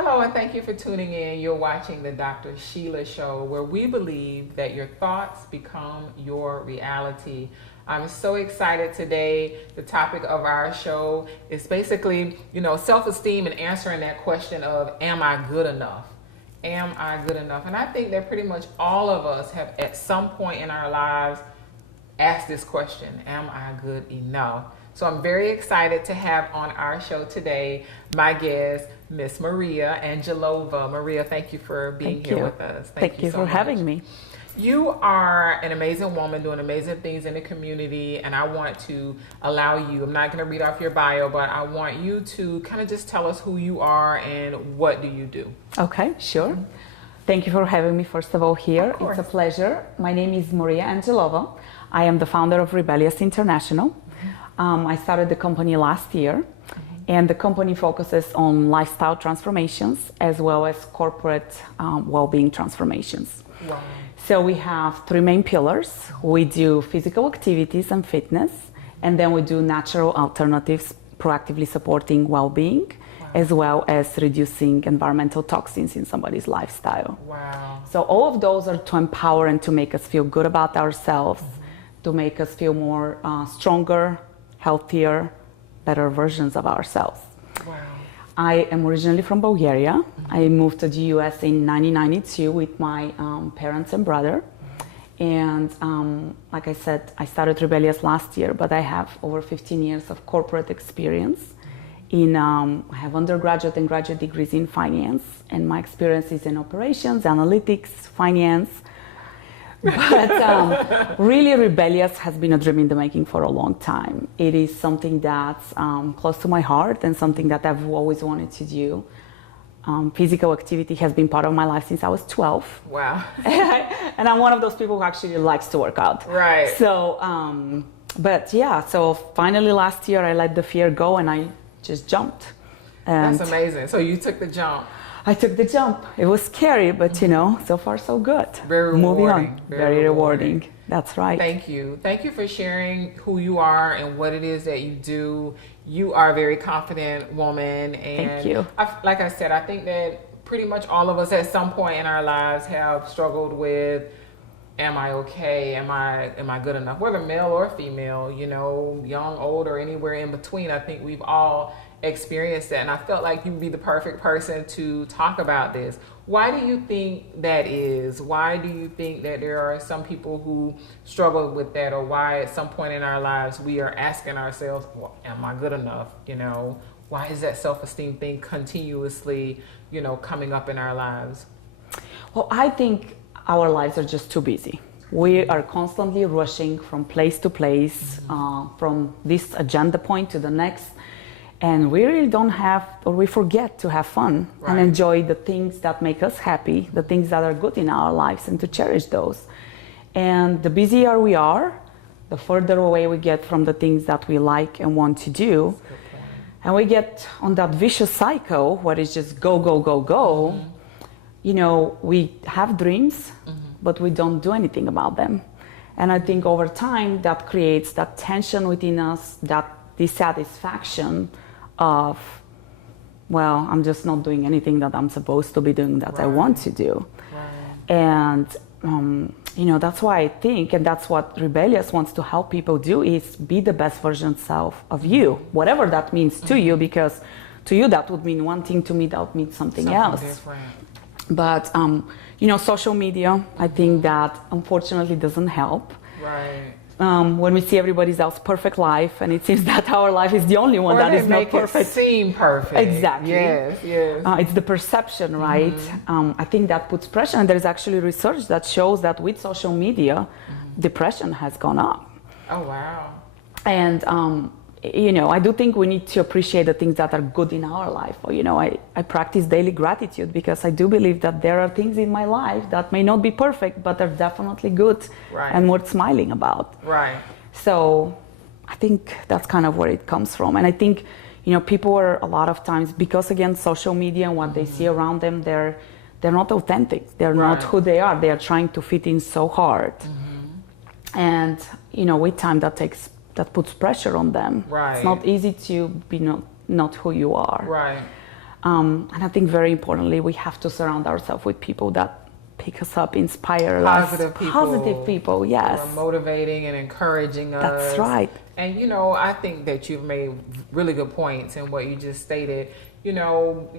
Hello, and thank you for tuning in. You're watching the Dr. Sheila Show, where we believe that your thoughts become your reality. I'm so excited today. The topic of our show is basically, self-esteem and answering that question of, am I good enough? Am I good enough? And I think that pretty much all of us have at some point in our lives asked this question, am I good enough? So I'm very excited to have on our show today my guest, Miss Maria Angelova. Maria, thank you for being here with us. Thank you so for much. having me. You are an amazing woman doing amazing things in the community, and I want to allow you, I'm not going to read off your bio, but I want you to kind of just tell us who you are and what do you do. Okay, sure. Thank you for having me, first of all, here. Of course. It's a pleasure. My name is Maria Angelova. I am the founder of Rebellious International. I started the company last year, and the company focuses on lifestyle transformations as well as corporate well-being transformations. Wow. So we have three main pillars. We do physical activities and fitness, and then we do natural alternatives, proactively supporting well-being, as well as reducing environmental toxins in somebody's lifestyle. Wow. So all of those are to empower and to make us feel good about ourselves, to make us feel more stronger, healthier, better versions of ourselves. Wow. I am originally from Bulgaria. I moved to the US in 1992 with my parents and brother. And like I said, I started Rebellious last year, but I have over 15 years of corporate experience. I have undergraduate and graduate degrees in finance, and my experience is in operations, analytics, finance. But really, Rebellious has been a dream in the making for a long time. It is something that's close to my heart and something that I've always wanted to do. Physical activity has been part of my life since I was 12. Wow. And I'm one of those people who actually likes to work out. Right. So, so finally last year I let the fear go and I just jumped. And That's amazing. So you took the jump. I took the jump. It was scary, but so far so good. Very rewarding. Moving on. Very rewarding. That's right. Thank you. Thank you for sharing who you are and what it is that you do. You are a very confident woman. And Thank you. Like I said, I think that pretty much all of us at some point in our lives have struggled with, am I okay? Am I good enough? Whether male or female, young, old, or anywhere in between, I think we've all experienced that. And I felt like you'd be the perfect person to talk about this. Why do you think that is? Why do you think that there are some people who struggle with that, or why at some point in our lives we are asking ourselves, well, am I good enough? Why is that self-esteem thing continuously, coming up in our lives? Well, I think our lives are just too busy. We are constantly rushing from place to place, from this agenda point to the next. And we really don't have, or we forget to have fun and enjoy the things that make us happy, the things that are good in our lives, and to cherish those. And the busier we are, the further away we get from the things that we like and want to do. And we get on that vicious cycle where it's just go, go, go, go. We have dreams, but we don't do anything about them. And I think over time that creates that tension within us, that dissatisfaction of, well, I'm just not doing anything that I'm supposed to be doing that I want to do. And that's why I think, and that's what Rebellious wants to help people do, is be the best version self of you, whatever that means to you, because to you that would mean one thing, to me that would mean something else. Different. But social media, I think that unfortunately doesn't help. Right. When we see everybody else's perfect life, and it seems that our life is the only one that is not perfect. It seem perfect. Exactly. Yes. It's the perception, right? I think that puts pressure, and there's actually research that shows that with social media, depression has gone up. Oh, wow. And I do think we need to appreciate the things that are good in our life. I practice daily gratitude because I do believe that there are things in my life that may not be perfect, but are definitely good and worth smiling about. Right. So I think that's kind of where it comes from. And I think, people are a lot of times, because again, social media and what they see around them, they're not authentic. They're not who they are. They are trying to fit in so hard. And, with time that puts pressure on them. Right. It's not easy to be not who you are. Right. And I think very importantly, we have to surround ourselves with people that pick us up, inspire Positive us. people. Positive people, yes. Who are motivating and encouraging us. That's right. And, you know, I think that you've made really good points in what you just stated. You know,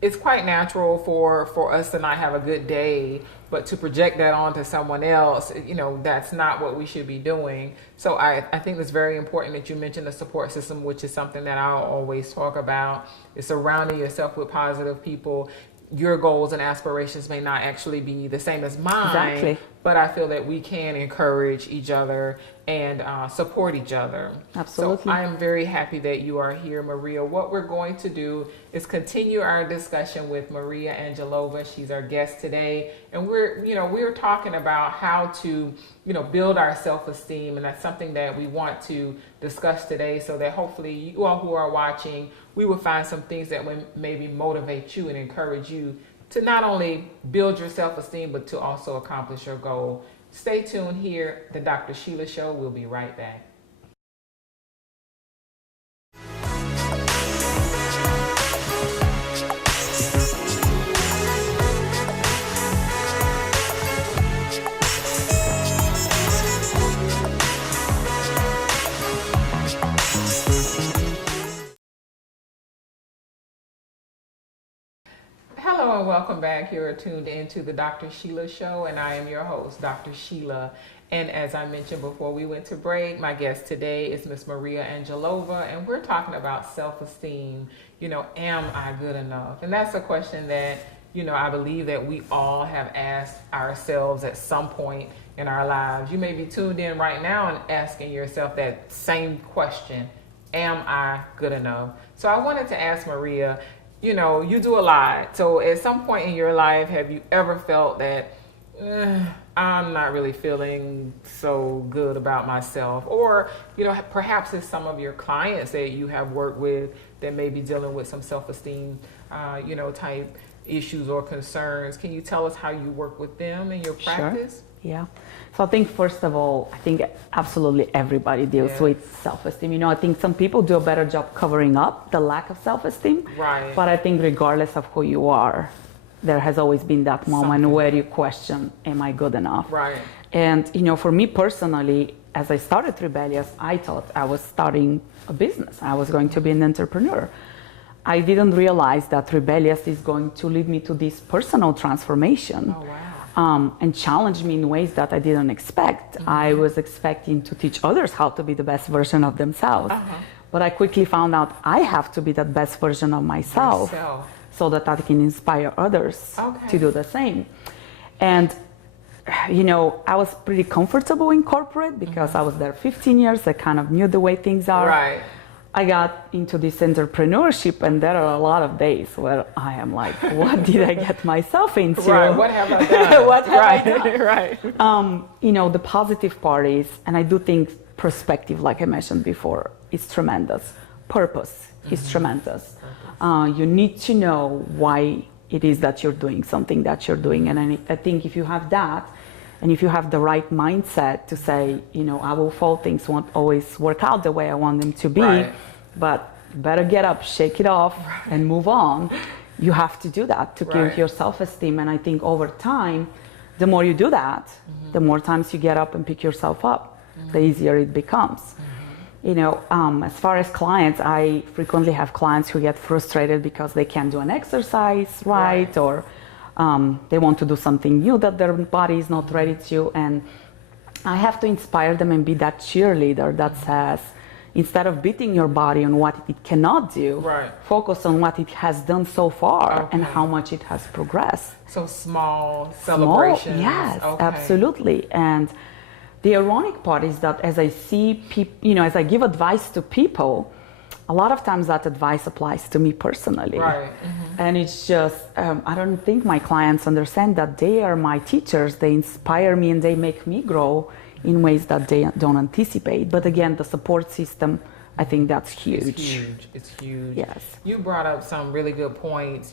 it's quite natural for us to not have a good day, but to project that onto someone else, you know, that's not what we should be doing. So I think it's very important that you mentioned the support system, which is something that I'll always talk about, is surrounding yourself with positive people. Your goals and aspirations may not actually be the same as mine, Exactly. but I feel that we can encourage each other and support each other. Absolutely. So I am very happy that you are here, Maria. What we're going to do is continue our discussion with Maria Angelova. She's our guest today, and we're talking about how to, build our self-esteem, and that's something that we want to discuss today, so that hopefully you all who are watching, we will find some things that will maybe motivate you and encourage you to not only build your self-esteem, but to also accomplish your goal. Stay tuned here, the Dr. Sheila Show. We'll be right back. Hello and welcome back. You're tuned into the Dr. Sheila Show, and I am your host, Dr. Sheila. And as I mentioned before we went to break, my guest today is Miss Maria Angelova, and we're talking about self-esteem. Am I good enough? And that's a question that, I believe that we all have asked ourselves at some point in our lives. You may be tuned in right now and asking yourself that same question, am I good enough? So I wanted to ask Maria, you do a lot. So at some point in your life, have you ever felt that I'm not really feeling so good about myself? Or, perhaps it's some of your clients that you have worked with that may be dealing with some self-esteem, type issues or concerns. Can you tell us how you work with them in your practice? Sure. Yeah. So I think, first of all, I think absolutely everybody deals with self-esteem. I think some people do a better job covering up the lack of self-esteem. Right. But I think regardless of who you are, there has always been that moment where you question, am I good enough? Right. And, for me personally, as I started Rebellious, I thought I was starting a business. I was going to be an entrepreneur. I didn't realize that Rebellious is going to lead me to this personal transformation. Oh, wow. And challenge me in ways that I didn't expect. Mm-hmm. I was expecting to teach others how to be the best version of themselves. Uh-huh. But I quickly found out I have to be that best version of myself so that I can inspire others to do the same. And, I was pretty comfortable in corporate because I was there 15 years. I kind of knew the way things are. Right. I got into this entrepreneurship, and there are a lot of days where I am like, what did I get myself into? Right, what have I done? What have I done? Right. The positive part is, and I do think perspective, like I mentioned before, is tremendous. Purpose is tremendous. You need to know why it is that you're doing something that you're doing. And I think if you have that, and if you have the right mindset to say, I will fall, things won't always work out the way I want them to be, but better get up, shake it off, and move on. You have to do that to build your self-esteem. And I think over time, the more you do that, the more times you get up and pick yourself up, the easier it becomes. As far as clients, I frequently have clients who get frustrated because they can't do an exercise right. Or they want to do something new that their body is not ready to, and I have to inspire them and be that cheerleader that says, instead of beating your body on what it cannot do, focus on what it has done so far and how much it has progressed. So small celebrations. Yes, absolutely. And the ironic part is that as I see people, as I give advice to people, a lot of times that advice applies to me personally. Right. Mm-hmm. And it's just, I don't think my clients understand that they are my teachers. They inspire me and they make me grow in ways that they don't anticipate. But again, the support system, I think that's huge. It's huge. Yes. You brought up some really good points.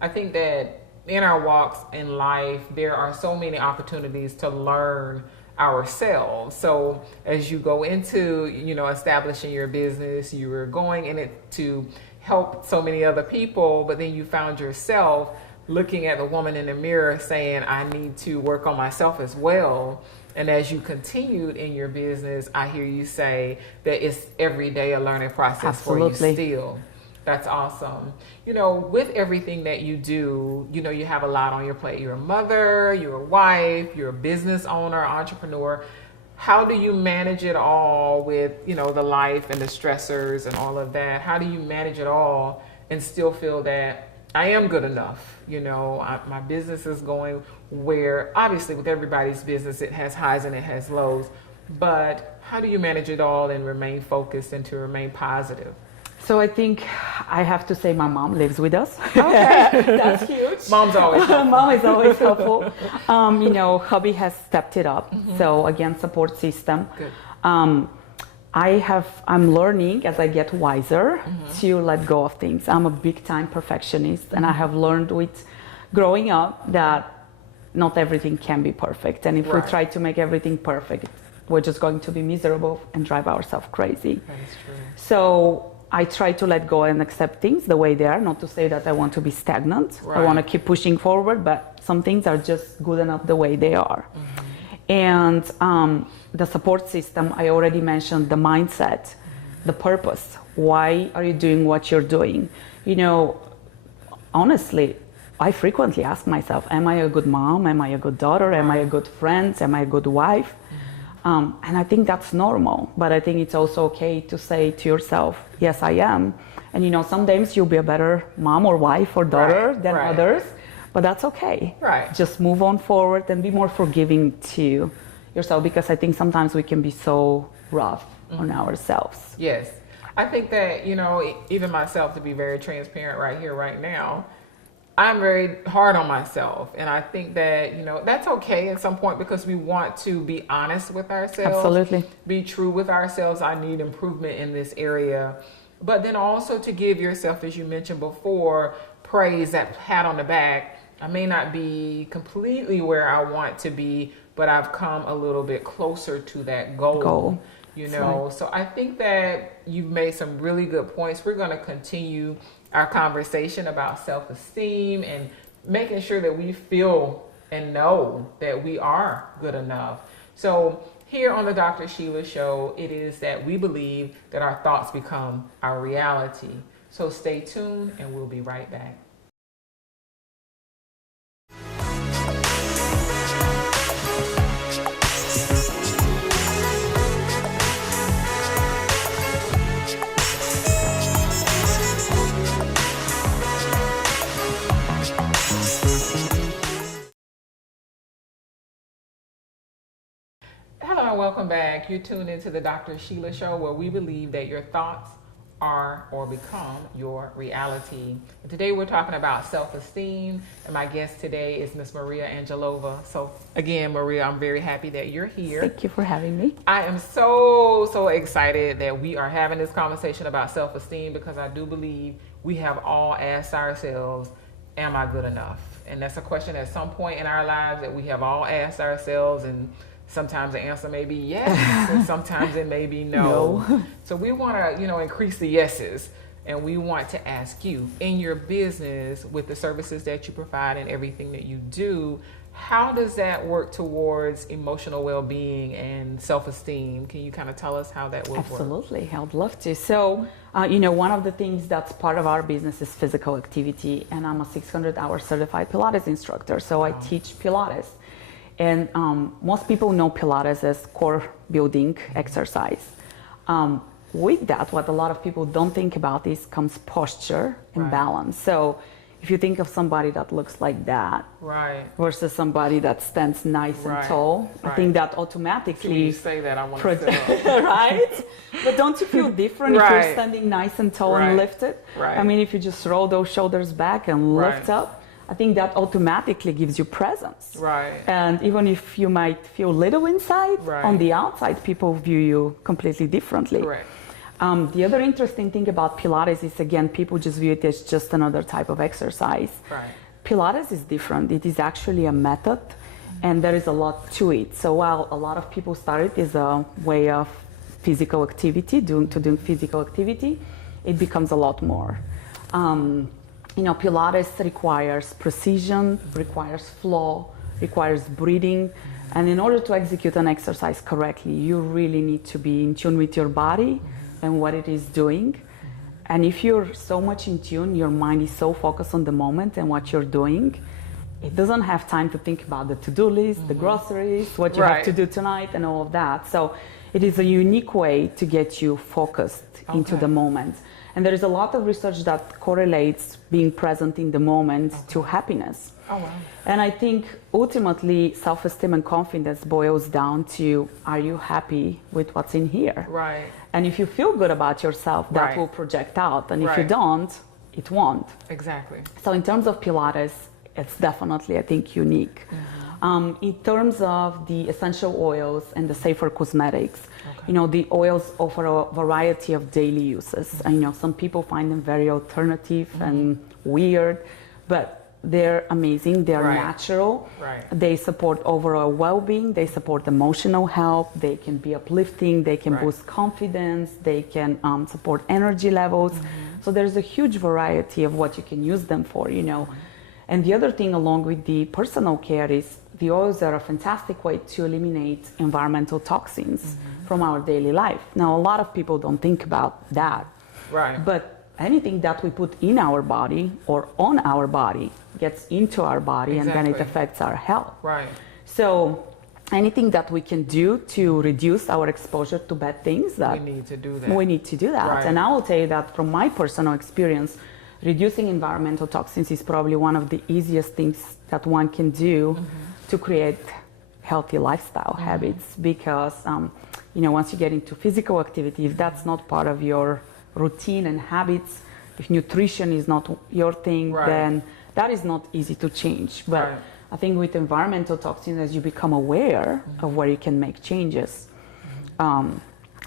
I think that in our walks in life, there are so many opportunities to learn ourselves. So as you go into, establishing your business, you were going in it to helped so many other people, but then you found yourself looking at the woman in the mirror saying, I need to work on myself as well. And as you continued in your business, I hear you say that it's every day a learning process Absolutely. for you still. That's awesome. You know, with everything that you do, you know, you have a lot on your plate. You're a mother, you're a wife, you're a business owner, entrepreneur. How do you manage it all with, you know, the life and the stressors and all of that? How do you manage it all and still feel that I am good enough? You know, my business is going where, obviously with everybody's business, it has highs and it has lows. But how do you manage it all and remain focused and to remain positive? So I think I have to say my mom lives with us. Okay. That's huge. Mom's always helpful. Mom is always helpful. You know, hubby has stepped it up. So again, support system. Good. I'm learning as I get wiser to let go of things. I'm a big time perfectionist, and I have learned with growing up that not everything can be perfect. And if we try to make everything perfect, we're just going to be miserable and drive ourselves crazy. That is true. So I try to let go and accept things the way they are, not to say that I want to be stagnant. I want to keep pushing forward, but some things are just good enough the way they are. And the support system, I already mentioned the mindset, the purpose. Why are you doing what you're doing? You know, honestly, I frequently ask myself, am I a good mom? Am I a good daughter? Am I a good friend? Am I a good wife? And I think that's normal, but I think it's also okay to say to yourself, yes, I am. And you know, some days you'll be a better mom or wife or daughter than others, but that's okay. Just move on forward and be more forgiving to yourself, because I think sometimes we can be so rough on ourselves. Yes. I think that, you know, even myself, to be very transparent right here, right now, I'm very hard on myself. And I think that, you know, that's okay at some point, because we want to be honest with ourselves. Absolutely. Be true with ourselves. I need improvement in this area. But then also to give yourself, as you mentioned before, praise, that pat on the back. I may not be completely where I want to be, but I've come a little bit closer to that goal. You know, so I think that you've made some really good points. We're going to continue our conversation about self-esteem and making sure that we feel and know that we are good enough. So here on the Dr. Sheila Show, it is that we believe that our thoughts become our reality. So stay tuned and we'll be right back. Hello and welcome back. You're tuned into the Dr. Sheila Show, where we believe that your thoughts are or become your reality. And today we're talking about self-esteem, and my guest today is Miss Maria Angelova. So again, Maria, I'm very happy that you're here. Thank you for having me. I am so excited that we are having this conversation about self-esteem, because I do believe we have all asked ourselves, am I good enough? And that's a question at some point in our lives that we have all asked ourselves, and sometimes the answer may be yes, and sometimes it may be no. So we want to, you know, increase the yeses, and we want to ask you, in your business, with the services that you provide and everything that you do, how does that work towards emotional well-being and self-esteem? Can you kind of tell us how that will work? Absolutely, I'd love to. So, you know, one of the things that's part of our business is physical activity, and I'm a 600-hour certified Pilates instructor, so I teach Pilates. And most people know Pilates as core building exercise. With that, what a lot of people don't think about is comes posture and balance. So if you think of somebody that looks like that versus somebody that stands nice and tall, I think that automatically... When you say that, I want to sit up. Right? But don't you feel different if you're standing nice and tall and lifted? I mean, if you just roll those shoulders back and lift up, I think that automatically gives you presence. And even if you might feel little inside, on the outside, people view you completely differently. The other interesting thing about Pilates is, again, people just view it as just another type of exercise. Pilates is different. It is actually a method, and there is a lot to it. So while a lot of people start it as a way of physical activity, doing physical activity, it becomes a lot more. Pilates requires precision, requires flow, requires breathing. And in order to execute an exercise correctly, you really need to be in tune with your body and what it is doing. And if you're so much in tune, your mind is so focused on the moment and what you're doing, it doesn't have time to think about the to-do list, the groceries, what you have to do tonight and all of that. So it is a unique way to get you focused into the moment. And there is a lot of research that correlates being present in the moment to happiness. Oh, wow. And I think ultimately self-esteem and confidence boils down to, are you happy with what's in here? Right. And if you feel good about yourself, that will project out. And if you don't, it won't. Exactly. So in terms of Pilates, it's definitely, I think, unique. In terms of the essential oils and the safer cosmetics, the oils offer a variety of daily uses. And, some people find them very alternative and weird, but they're amazing. They're natural. They support overall well-being. They support emotional health. They can be uplifting. They can boost confidence. They can support energy levels. So there's a huge variety of what you can use them for, And the other thing along with the personal care is the oils are a fantastic way to eliminate environmental toxins from our daily life. Now, a lot of people don't think about that. Right. But anything that we put in our body or on our body gets into our body and then it affects our health. Right. So anything that we can do to reduce our exposure to bad things, that we need to do that. We need to do that. Right. And I will tell you that from my personal experience, reducing environmental toxins is probably one of the easiest things that one can do to create healthy lifestyle habits, because once you get into physical activity, if that's not part of your routine and habits, if nutrition is not your thing, then that is not easy to change. But I think with environmental toxins, as you become aware of where you can make changes,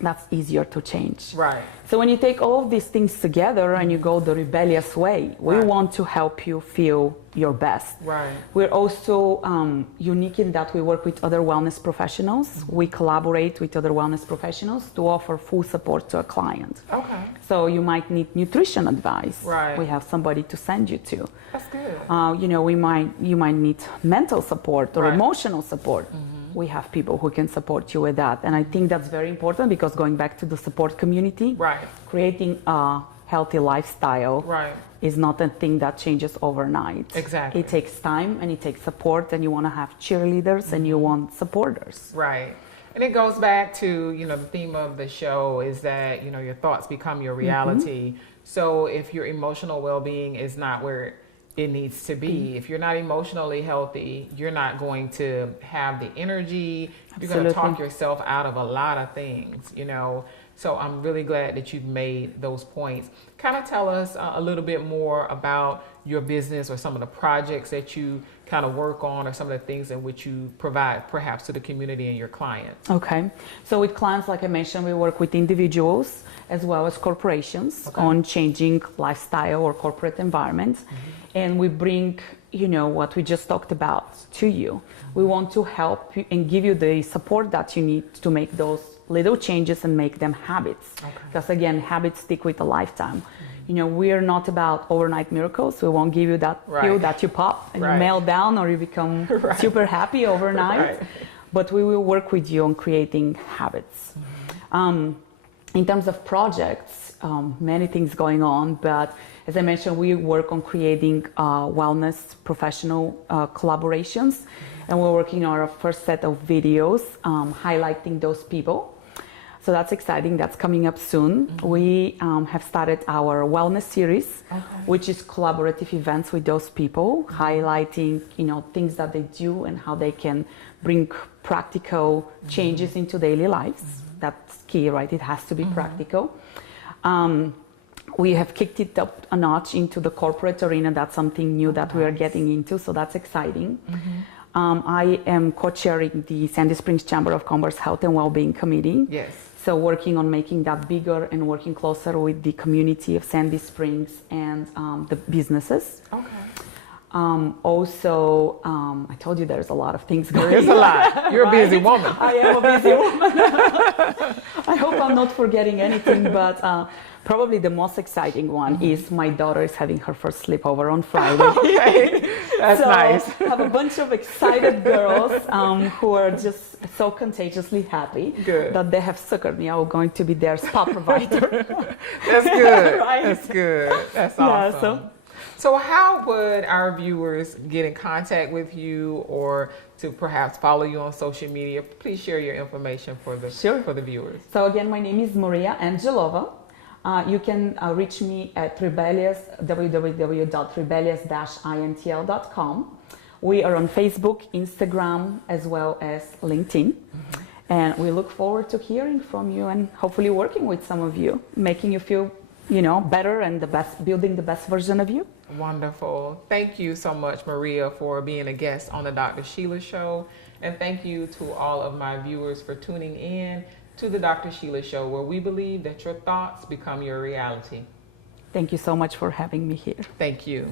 that's easier to change. Right. So when you take all of these things together and you go the rebellious way, we want to help you feel your best. Right. We're also unique in that we work with other wellness professionals. We collaborate with other wellness professionals to offer full support to a client. Okay. So you might need nutrition advice. Right. We have somebody to send you to. That's good. You might need mental support or emotional support. We have people who can support you with that. And I think that's very important, because going back to the support community, creating a healthy lifestyle is not a thing that changes overnight. Exactly. It takes time and it takes support, and you want to have cheerleaders and you want supporters. Right. And it goes back to, the theme of the show is that, your thoughts become your reality. So if your emotional well-being is not where it needs to be, if you're not emotionally healthy, you're not going to have the energy. You're going to talk yourself out of a lot of things, So I'm really glad that you've made those points. Kind of tell us a little bit more about your business, or some of the projects that you kind of work on, or some of the things in which you provide perhaps to the community and your clients. Okay. So with clients, like I mentioned, we work with individuals as well as corporations on changing lifestyle or corporate environments. And we bring, what we just talked about to you. We want to help you and give you the support that you need to make those little changes and make them habits. Because again, habits stick with a lifetime. We are not about overnight miracles. We won't give you that pill that you pop and you melt down, or you become super happy overnight. But we will work with you on creating habits. In terms of projects, many things going on, but as I mentioned, we work on creating wellness professional collaborations, and we're working on our first set of videos highlighting those people. So that's exciting. That's coming up soon. We have started our wellness series, which is collaborative events with those people, highlighting things that they do and how they can bring practical changes into daily lives. That's key, right? It has to be practical. We have kicked it up a notch into the corporate arena. That's something new that we are getting into, so that's exciting. I am co-chairing the Sandy Springs Chamber of Commerce Health and Wellbeing Committee. Yes. So working on making that bigger and working closer with the community of Sandy Springs and the businesses. Okay. I told you there's a lot of things going on. There's a lot. You're a busy woman. I am a busy woman. I hope I'm not forgetting anything, but probably the most exciting one is my daughter is having her first sleepover on Friday. Okay, that's nice. I have a bunch of excited girls who are just so contagiously happy that they have suckered me. I'm going to be their spa provider. That's good. Right? That's good. That's awesome. Yeah, so how would our viewers get in contact with you or to perhaps follow you on social media? Please share your information for the viewers. So again, my name is Maria Angelova. You can reach me at www.rebellious-intl.com. We are on Facebook, Instagram, as well as LinkedIn. And we look forward to hearing from you and hopefully working with some of you, making you feel, better and building the best version of you. Wonderful. Thank you so much, Maria, for being a guest on the Dr. Sheila Show. And thank you to all of my viewers for tuning in to the Dr. Sheila Show, where we believe that your thoughts become your reality. Thank you so much for having me here. Thank you.